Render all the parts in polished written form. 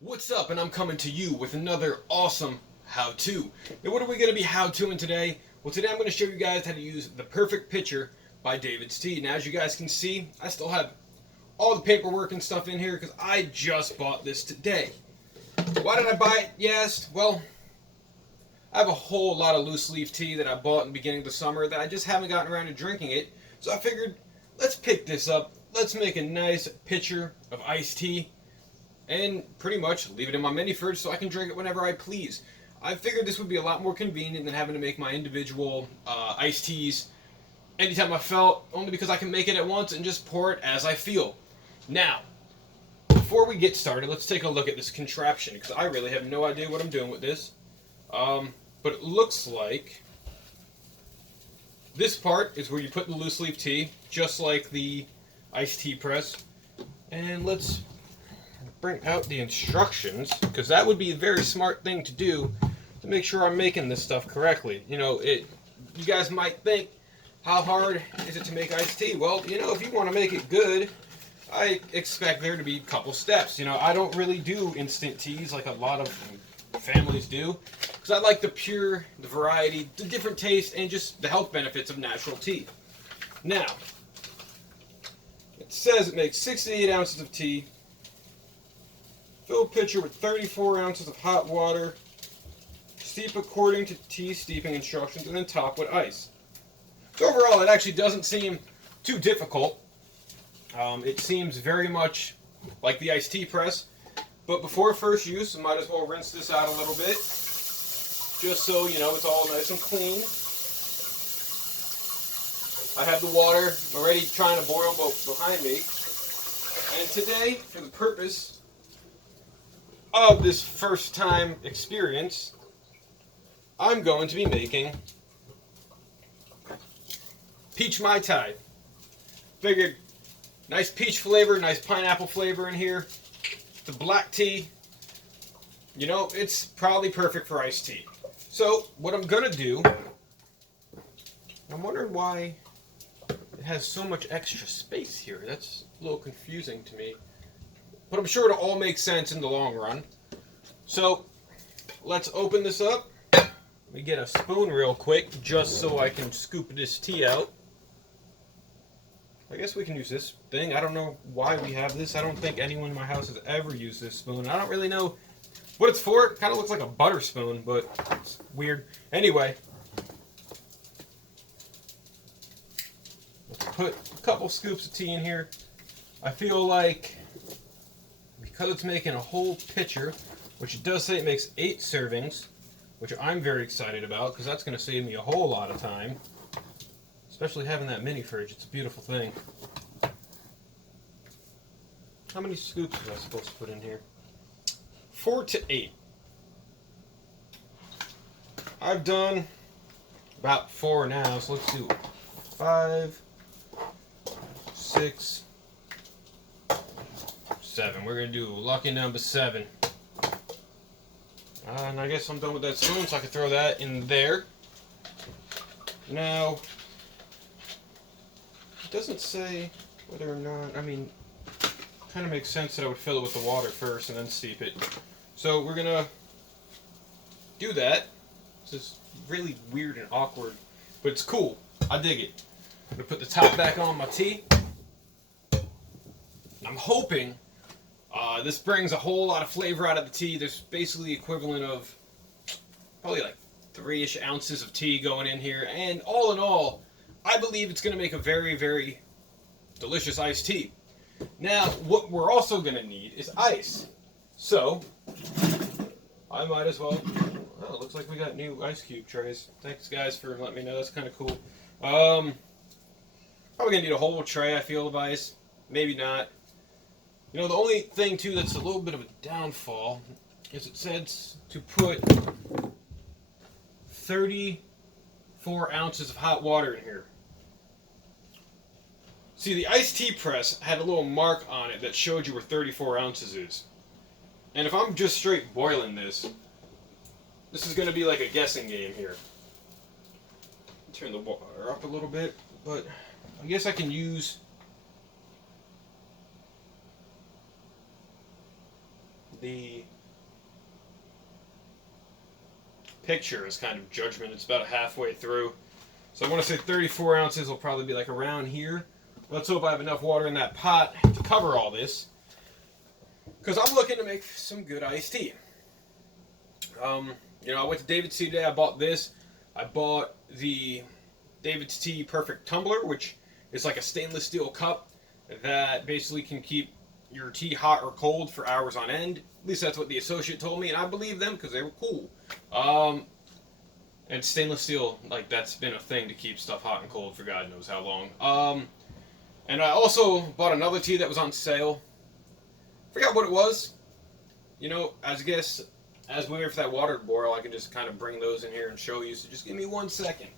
What's up? And I'm coming to you with another awesome how-to. Now what are we going to be how-toing today? Well, today I'm going to show you guys how to use the perfect pitcher by David's Tea. Now as you guys can see, I still have all the paperwork and stuff in here because I just bought this today. Why did I buy it, you asked? Well, I have a whole lot of loose leaf tea that I bought in the beginning of the summer that I just haven't gotten around to drinking it. So I figured, let's pick this up. Let's make a nice pitcher of iced tea and pretty much leave it in my mini fridge so I can drink it whenever I please. I figured this would be a lot more convenient than having to make my individual iced teas anytime I felt, only because I can make it at once and just pour it as I feel. Now, before we get started, let's take a look at this contraption because I really have no idea what I'm doing with this. But it looks like this part is where you put the loose leaf tea, just like the iced tea press. And let's bring out the instructions, because that would be a very smart thing to do to make sure I'm making this stuff correctly. You know, you guys might think, how hard is it to make iced tea? Well, you know, if you want to make it good, I expect there to be a couple steps. You know, I don't really do instant teas like a lot of families do, because I like the variety, the different taste, and just the health benefits of natural tea. Now, it says it makes 68 ounces of tea. Fill a pitcher with 34 ounces of hot water. Steep according to tea steeping instructions, and then top with ice. So overall, it actually doesn't seem too difficult. It seems very much like the iced tea press. But before first use, I might as well rinse this out a little bit, just so you know it's all nice and clean. I have the water already trying to boil behind me. And today, for the purpose of this first time experience, I'm going to be making peach Mai Tai. Figured nice peach flavor, nice pineapple flavor in here. The black tea, you know, it's probably perfect for iced tea. So what I'm gonna do, I'm wondering why it has so much extra space here. That's a little confusing to me. But I'm sure it'll all make sense in the long run. So, let's open this up. Let me get a spoon real quick, just so I can scoop this tea out. I guess we can use this thing. I don't know why we have this. I don't think anyone in my house has ever used this spoon. I don't really know what it's for. It kind of looks like a butter spoon, but it's weird. Anyway, let's put a couple scoops of tea in here. I feel like, because it's making a whole pitcher, which it does say it makes 8 servings, which I'm very excited about because that's going to save me a whole lot of time, especially having that mini fridge. It's a beautiful thing. How many scoops am I supposed to put in here? 4 to 8. I've done about 4 now, so let's do 5, 6, 7. We're going to do lucky number 7. And I guess I'm done with that spoon, so I can throw that in there. Now, it doesn't say whether or not, I mean, it kind of makes sense that I would fill it with the water first and then steep it. So we're going to do that. This is really weird and awkward, but it's cool. I dig it. I'm going to put the top back on my tea. I'm hoping this brings a whole lot of flavor out of the tea. There's basically the equivalent of probably like 3-ish ounces of tea going in here. And all in all, I believe it's going to make a very, very delicious iced tea. Now, what we're also going to need is ice. So, I might as well... Oh, it looks like we got new ice cube trays. Thanks, guys, for letting me know. That's kind of cool. Probably going to need a whole tray, I feel, of ice. Maybe not. You know, the only thing, too, that's a little bit of a downfall is it says to put 34 ounces of hot water in here. See, the iced tea press had a little mark on it that showed you where 34 ounces is. And if I'm just straight boiling this is going to be like a guessing game here. Turn the water up a little bit, but I guess I can use the picture as kind of judgment. It's about halfway through. So I want to say 34 ounces will probably be like around here. Let's hope I have enough water in that pot to cover all this, because I'm looking to make some good iced tea. You know, I went to David's Tea today. I bought this. I bought the David's Tea Perfect Tumbler, which is like a stainless steel cup that basically can keep your tea hot or cold for hours on end. At least that's what the associate told me, and I believe them because they were cool. And stainless steel, like, that's been a thing to keep stuff hot and cold for God knows how long. And I also bought another tea that was on sale. Forgot what it was. You know, as I guess, as we wait for that water to boil, I can just kind of bring those in here and show you. So just give me 1 second.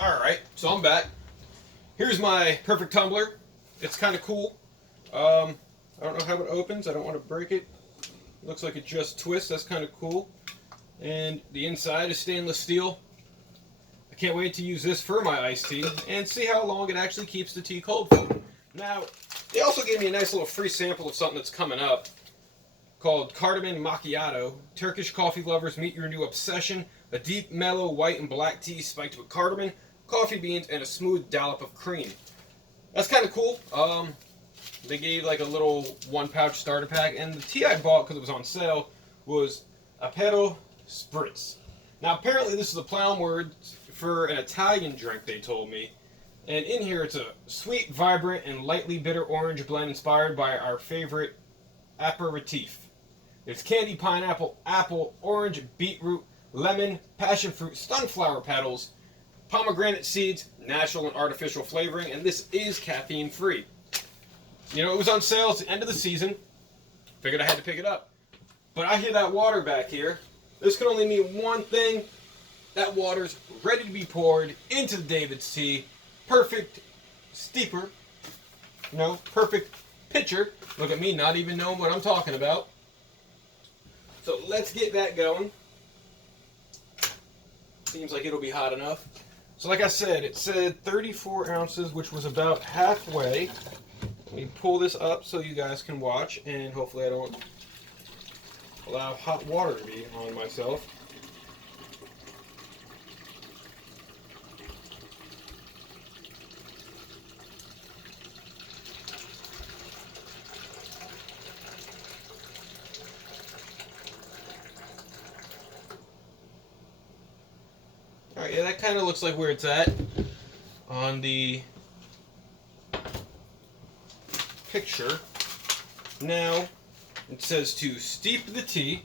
Alright, so I'm back. Here's my perfect tumbler. It's kind of cool. I don't know how it opens. I don't want to break it. Looks like it just twists. That's kind of cool. And the inside is stainless steel. I can't wait to use this for my iced tea and see how long it actually keeps the tea cold for. Now, they also gave me a nice little free sample of something that's coming up called Cardamon Macchiato. Turkish coffee lovers, meet your new obsession. A deep, mellow, white and black tea spiked with cardamom, coffee beans, and a smooth dollop of cream. That's kind of cool. They gave like a little 1-pouch starter pack, and the tea I bought because it was on sale was Aperol Spritz. Now apparently this is a play on words for an Italian drink, they told me. And in here it's a sweet, vibrant, and lightly bitter orange blend inspired by our favorite aperitif. It's candy, pineapple, apple, orange, beetroot, lemon, passion fruit, sunflower petals, pomegranate seeds, natural and artificial flavoring, and this is caffeine free. You know, it was on sale at the end of the season. Figured I had to pick it up. But I hear that water back here. This can only mean one thing. That water's ready to be poured into the David's tea. Perfect steeper. No, perfect pitcher. Look at me not even knowing what I'm talking about. So let's get that going. Seems like it'll be hot enough. So like I said, it said 34 ounces, which was about halfway. Let me pull this up so you guys can watch, and hopefully I don't allow hot water to be on myself. Alright, yeah, that kind of looks like where it's at on the picture. Now, it says to steep the tea,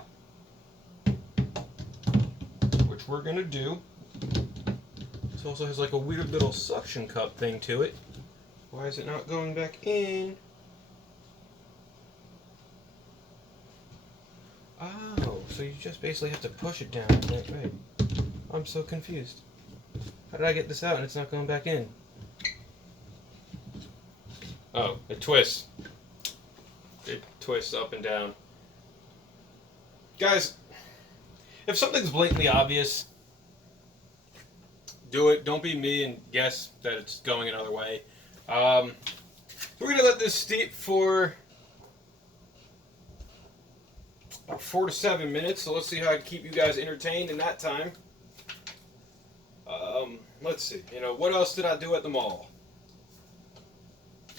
which we're going to do. This also has like a weird little suction cup thing to it. Why is it not going back in? Oh, so you just basically have to push it down. Right. I'm so confused. How did I get this out and it's not going back in? Oh, it twists. It twists up and down. Guys, if something's blatantly obvious, do it. Don't be me and guess that it's going another way. We're going to let this steep for 4 to 7 minutes, so let's see how I can keep you guys entertained in that time. Let's see, you know, what else did I do at the mall?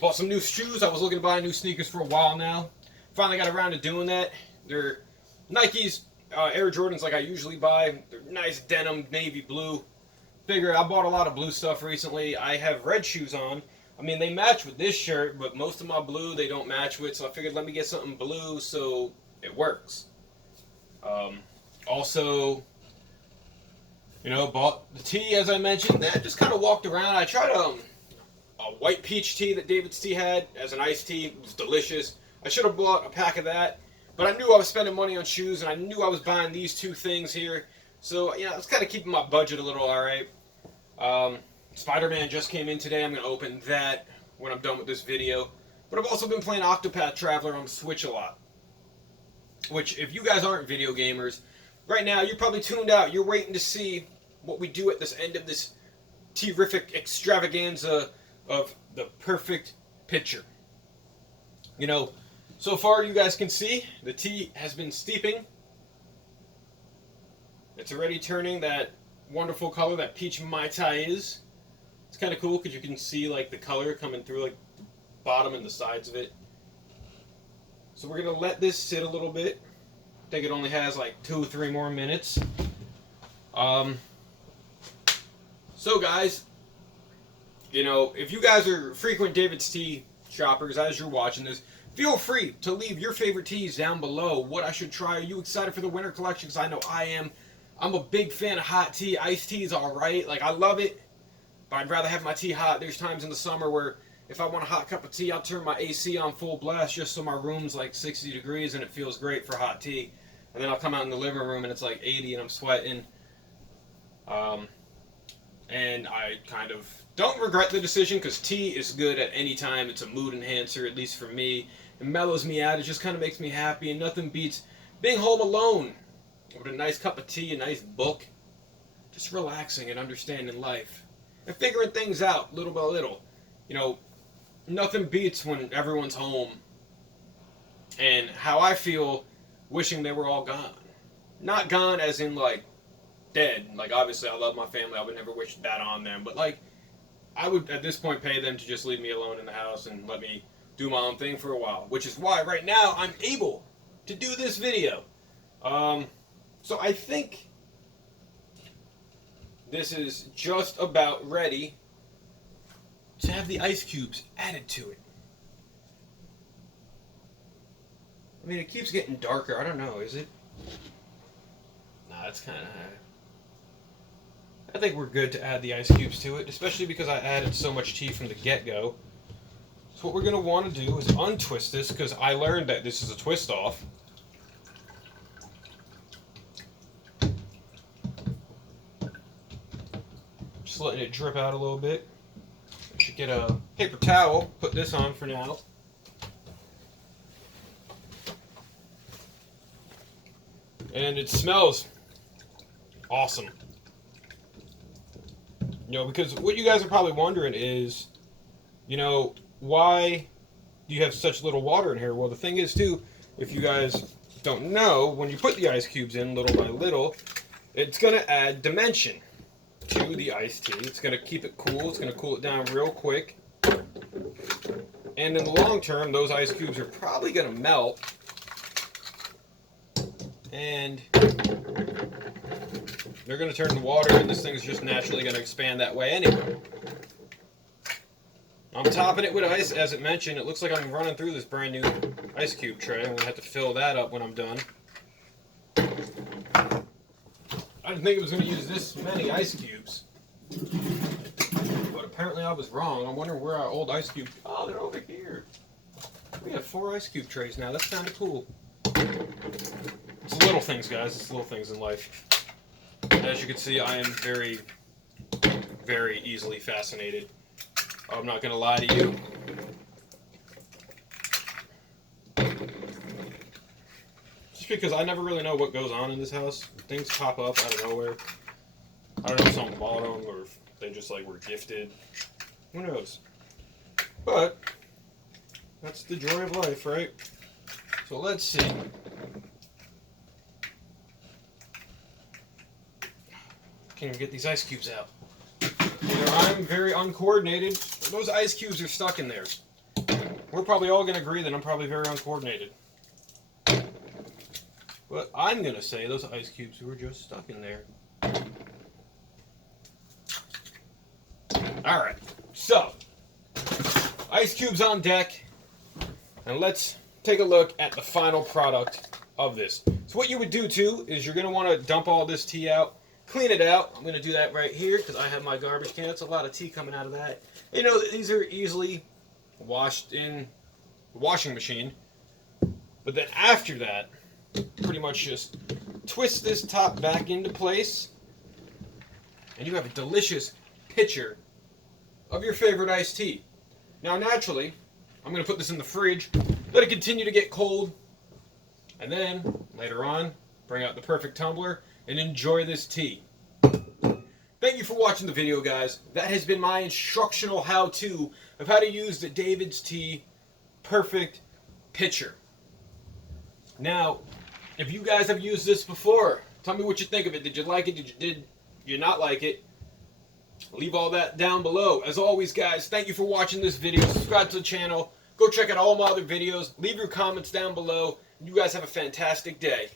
Bought some new shoes. I was looking to buy new sneakers for a while now. Finally got around to doing that. They're Nikes Air Jordans like I usually buy. They're nice denim, navy blue. Figure I bought a lot of blue stuff recently. I have red shoes on. I mean, they match with this shirt, but most of my blue they don't match with, so I figured let me get something blue so it works. Also, you know, bought the tea, as I mentioned. Then just kind of walked around. I tried a white peach tea that David's Tea had as an iced tea. It was delicious. I should have bought a pack of that, but I knew I was spending money on shoes, and I knew I was buying these two things here. So, you know, it's kind of keeping my budget a little alright. Spider-Man just came in today. I'm going to open that when I'm done with this video. But I've also been playing Octopath Traveler on the Switch a lot. which if you guys aren't video gamers, right now you're probably tuned out. You're waiting to see what we do at this end of this terrific extravaganza of the perfect pitcher. You know, so far you guys can see the tea has been steeping. It's already turning that wonderful color that peach Mai Tai is. It's kind of cool because you can see like the color coming through like the bottom and the sides of it. So we're going to let this sit a little bit. I think it only has like 2 or 3 more minutes. So guys, you know, if you guys are frequent David's Tea shoppers as you're watching this, feel free to leave your favorite teas down below. What I should try. Are you excited for the winter collection? Because I know I am. I'm a big fan of hot tea. Iced tea is alright. Like, I love it. But I'd rather have my tea hot. There's times in the summer where if I want a hot cup of tea, I'll turn my AC on full blast just so my room's like 60 degrees and it feels great for hot tea. And then I'll come out in the living room and it's like 80 and I'm sweating. And I kind of don't regret the decision because tea is good at any time. It's a mood enhancer, at least for me. It mellows me out. It just kind of makes me happy, and nothing beats being home alone with a nice cup of tea, a nice book, just relaxing and understanding life and figuring things out little by little. You know, nothing beats when everyone's home and how I feel wishing they were all gone. Not gone as in like dead. Like, obviously I love my family. I would never wish that on them. But like, I would at this point pay them to just leave me alone in the house and let me do my own thing for a while. Which is why right now I'm able to do this video. So I think this is just about ready to have the ice cubes added to it. I mean, it keeps getting darker. I don't know, is it? Nah, it's kind of... I think we're good to add the ice cubes to it, especially because I added so much tea from the get-go. So what we're going to want to do is untwist this, because I learned that this is a twist-off. Just letting it drip out a little bit. I should get a paper towel, put this on for now. And it smells awesome. You know, because what you guys are probably wondering is, you know, why do you have such little water in here? Well, the thing is, too, if you guys don't know, when you put the ice cubes in little by little, it's going to add dimension to the iced tea. It's going to keep it cool. It's going to cool it down real quick. And in the long term, those ice cubes are probably going to melt. And they're going to turn to water, and this thing's just naturally going to expand that way anyway. I'm topping it with ice, as it mentioned. It looks like I'm running through this brand new ice cube tray. I'm going to have to fill that up when I'm done. I didn't think it was going to use this many ice cubes. But apparently I was wrong. I'm wondering where our old ice cubes... Oh, they're over here. We have 4 ice cube trays now. That's kind of cool. It's little things, guys. It's little things in life. As you can see, I am very, very easily fascinated. I'm not going to lie to you. Just because I never really know what goes on in this house. Things pop up out of nowhere. I don't know if someone bought them or if they just like were gifted. Who knows? But that's the joy of life, right? So let's see. Can't even get these ice cubes out. Either I'm very uncoordinated, or those ice cubes are stuck in there. We're probably all going to agree that I'm probably very uncoordinated. But I'm going to say those ice cubes were just stuck in there. Alright, so, ice cubes on deck, and let's take a look at the final product of this. So what you would do too, is you're going to want to dump all this tea out, clean it out. I'm going to do that right here, because I have my garbage can. It's a lot of tea coming out of that. You know, these are easily washed in the washing machine. But then after that, pretty much just twist this top back into place, and you have a delicious pitcher of your favorite iced tea. Now naturally, I'm going to put this in the fridge, let it continue to get cold, And then, later on, bring out the perfect tumbler and enjoy this tea. Thank you for watching the video, guys. That has been my instructional how-to of how to use the David's Tea Perfect Pitcher. Now, if you guys have used this before, tell me what you think of it. Did you like it? Did you not like it? Leave all that down below. As always, guys, thank you for watching this video. Subscribe to the channel. Go check out all my other videos. Leave your comments down below. You guys have a fantastic day.